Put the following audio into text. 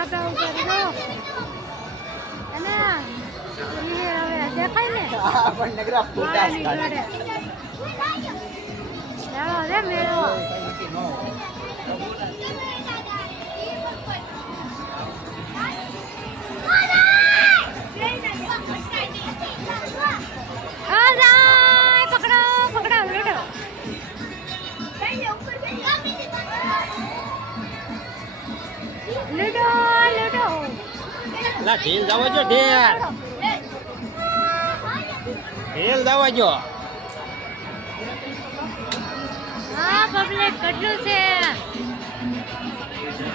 ધાબા ઉપર જો અને એ હવે દેખાય ને પણ નગરા ફોટા જોડે ચાલો રે મેળો પકડો પકડો લૂડો લૂડો લૂડો લા ઢીલ જવા જો ઢીલ જવા જો હા પબ્લિક કેટલું છે